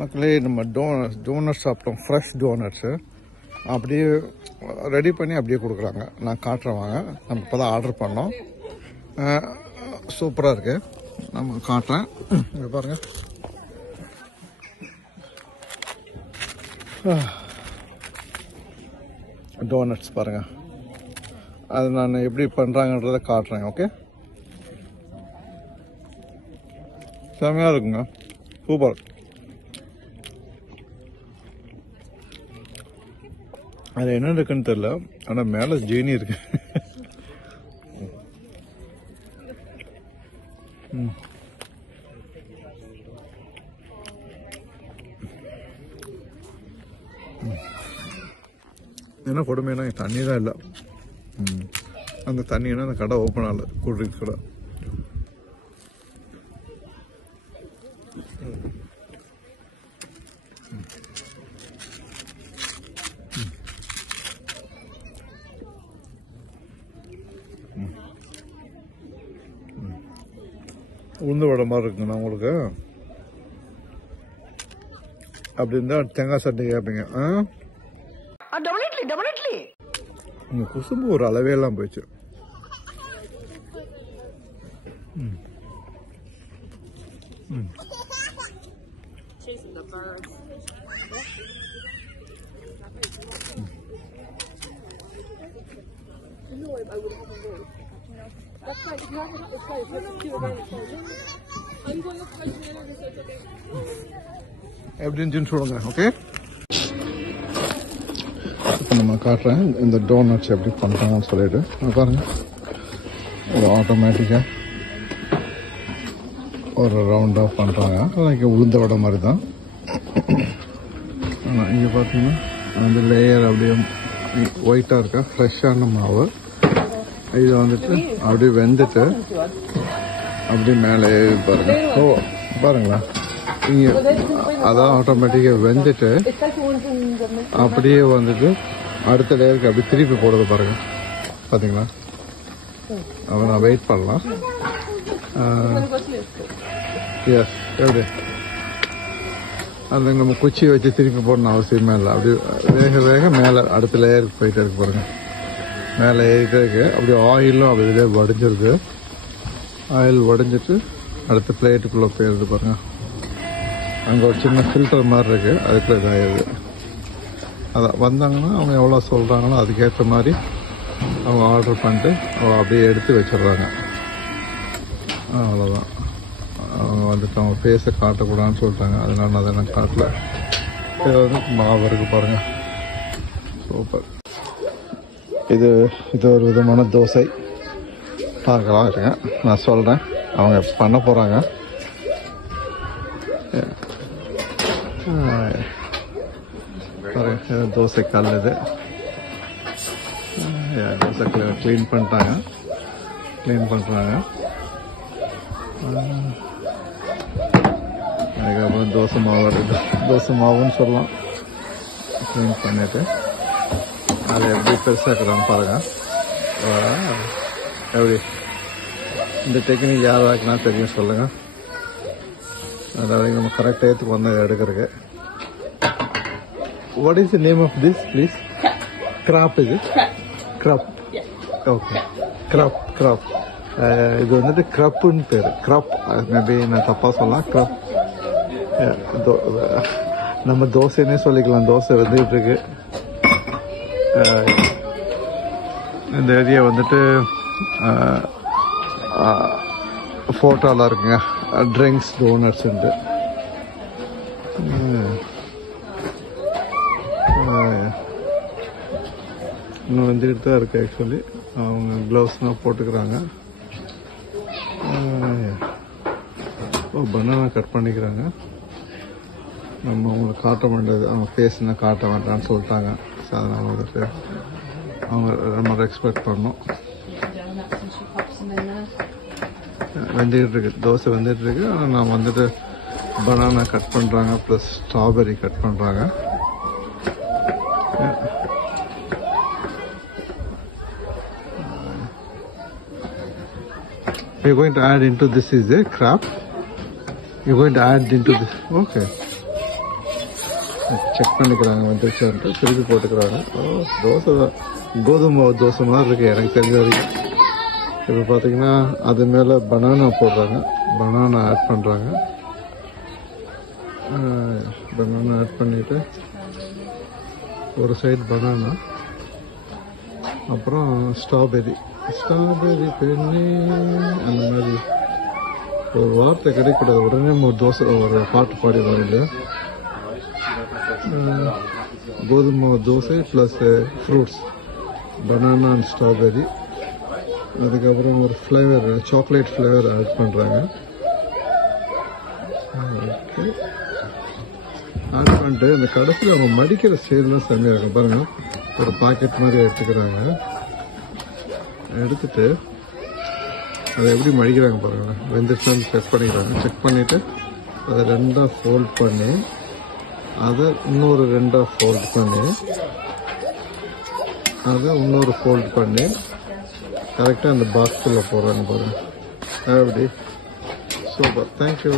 மக்களே நம்ம டோனட்ஸ் சாப்பிட்டோம், ஃப்ரெஷ் டோனட்ஸு அப்படியே ரெடி பண்ணி அப்படியே கொடுக்குறாங்க. நான் காட்டுறேன் வாங்க. நம்ம இப்போ தான் ஆர்டர் பண்ணோம். சூப்பராக இருக்குது. நம்ம காட்டுறேன், இங்கே பாருங்கள். டோனட்ஸ் பாருங்கள், அது நான் எப்படி பண்ணுறாங்கன்றதை காட்டுறேன். ஓகே, செம்மையாக இருக்குங்க, சூப்பர். அது என்ன இருக்குன்னு தெரியல, ஆனால் மேலே ஜீனி இருக்கு. என்ன கொடுமைனா தண்ணி தான் இல்லை. அந்த தண்ணினா அந்த கடை ஓப்பன் ஆகல, கூல்ட்ரிங்க்ஸ் கடை. உளுந்து வடை மாதிரி இருக்குங்கண்ணா உங்களுக்கு. அப்படி இருந்தால் தேங்காய் சட்னி கேட்பீங்க. உங்க குசும்பு ஒரு அளவே எல்லாம் போயிடுச்சு. எப்படின்னு சொல்லுங்க. ஓகே, இப்போ நம்ம காட்டுறேன் இந்த டோனட்ஸ் எப்படி பண்ணுறாங்கன்னு சொல்லிட்டு. பாருங்க, ஒரு ஆட்டோமேட்டிக்காக ஒரு ரவுண்டாக பண்ணுறாங்க. லைக் உளுந்த வடை மாதிரி தான். ஆனால் இங்கே பார்த்தீங்கன்னா அந்த லேயர் அப்படியே ஒயிட்டாக இருக்கா, ஃப்ரெஷ்ஷான மாவு. இது வந்துட்டு அப்படியே வெந்துட்டு அப்படியே மேலே பாருங்க. ஓ பாருங்களா, இங்கே அதான் ஆட்டோமேட்டிக்காக வெந்துட்டு அப்படியே வந்துட்டு அடுத்த லேயருக்கு அப்படியே திருப்பி போடுறது பாருங்க. பார்த்தீங்களா, அப்போ நான் வெயிட் பண்ணலாம். எஸ், எப்படி அது நம்ம குச்சி வச்சு திருப்பி போடணும் அவசியமே இல்லை. அப்படி வேக வேக மேலே அடுத்த லேயருக்கு போயிட்டே இருக்கு பாருங்க. மேலே ஏறிட்டே இருக்கு. அப்படி ஆயிலும் அப்படி இதே வடிஞ்சிருக்கு. ஆயில் வடிஞ்சிட்டு அடுத்த பிளேட்டுக்குள்ளே போயிடுது பாருங்க. அங்கே ஒரு சின்ன ஃபில்டர் மாதிரி இருக்கு, அதுக்குள்ளே இதாகிடுது. அதான் வந்தாங்கன்னா அவங்க எவ்வளோ சொல்கிறாங்களோ அதுக்கேற்ற மாதிரி அவங்க ஆர்டர் பண்ணிட்டு அப்படியே எடுத்து வச்சிடுறாங்க. அவ்வளோதான். அவங்க வந்துட்டு அவங்க ஃபேஸை காட்டக்கூடாதுன்னு சொல்லிட்டாங்க, அதனால நான் அதை நான் காட்டல. இது வந்து மாவு இருக்கு பாருங்கள், சூப்பர். இது ஒரு விதமான தோசை. பார்க்கலாம் இருங்க, நான் சொல்கிறேன். அவங்க பண்ண போகிறாங்க. தோசை கல் இது. தோசை க்ளீன் பண்ணுறாங்க. அதுக்கப்புறம் தோசை மாவுன்னு சொல்லலாம். க்ளீன் பண்ணிட்டு அதை எப்படி பெருசாக்குறாங்க பாருங்க. எப்படி இந்த டெக்னிக் யார் வாக்கினா தெரியும் சொல்லுங்கள். அதாவது நம்ம கரெக்டாக ஏற்றுக்கு வந்தால் எடுக்கிறதுக்கு. What is the name of this, please? Crop is it? Crop. Okay. Crop. இது வந்துட்டு க்ரப்புன்னு பேர். க்ரப் மேபி நான் தப்பாக சொல்லலாம். க்ரப். நம்ம தோசைன்னே சொல்லிக்கலாம். தோசை வந்துட்டு இருக்கு. இந்த ஏரியா வந்துட்டு ஃபோட்டோலாம் இருக்குங்க. ட்ரிங்க்ஸ் டோனட்ஸுன்ட்டு. இன்னும் வந்துட்டு தான் இருக்குது. ஆக்சுவலி அவங்க க்ளவுஸ்லாம் போட்டுக்கிறாங்க. பனானா கட் பண்ணிக்கிறாங்க. நம்ம அவங்களுக்கு காட்ட வேண்டியது, அவங்க ஃபேஸ்னா காட்ட வேண்டாம்னு சொல்லிட்டாங்க. ஸோ அதனால் வந்துட்டு அவங்க நம்ம ரெஸ்பெக்ட் பண்ணோம். வந்துட்டு இருக்கு, தோசை வந்துட்டு இருக்கு. ஆனால் நான் வந்துட்டு பனானா கட் பண்ணுறாங்க, ப்ளஸ் ஸ்ட்ராபெரி கட் பண்ணுறாங்க. You're going to add into this is a crab. You're going to add into this. Okay. Check பண்ணிக்கிறாங்க வந்துருச்சுன்ட்டு திருப்பி போட்டுக்கிறாங்க. தோசை தான், கோதுமை தோசை மாதிரி இருக்குது எனக்கு தெரிஞ்ச வரைக்கும். இப்போ பார்த்தீங்கன்னா அது மேலே பனானா போடுறாங்க, பனானா ஆட் பண்ணுறாங்க. பனானா ஆட் பண்ணிவிட்டு ஒரு சைடு பனானா, அப்புறம் ஸ்ட்ராபெரி பண்ணி அந்த மாதிரி ஒரு வார்த்தை கிடைக்கூடாது, உடனே ஒரு தோசை ஒரு பாட்டு பாடிடுவாங்க இல்லையா. கோதுமை dosa plus fruits, banana and strawberry. அதுக்கப்புறம் ஒரு ஃப்ளேவர், சாக்லேட் ஃப்ளேவர் ஆட் பண்ணுறாங்க. ஓகே, ஆட் பண்ணிட்டு அந்த கடைசியில் அவங்க மடிக்கிற ஸ்டைல்லாம் செம்மையாக இருக்கும் பாருங்கள். ஒரு பாக்கெட் மாதிரி எடுத்துக்கிறாங்க, எடுத்துட்டு அதை எப்படி மடிக்கிறாங்க பாருங்கள். வெந்துருச்சான்னு செக் பண்ணிக்கிறாங்க. செக் பண்ணிவிட்டு அதை ரெண்டாக ஃபோல்ட் பண்ணி அதை இன்னொரு ரெண்டாக ஃபோல்ட் பண்ணி அதை இன்னொரு ஃபோல்ட் பண்ணி கரெக்டாக அந்த பாக்ஸில் போடுறாங்க பாருங்கள். அப்படி சூப்பர். தேங்க்யூ.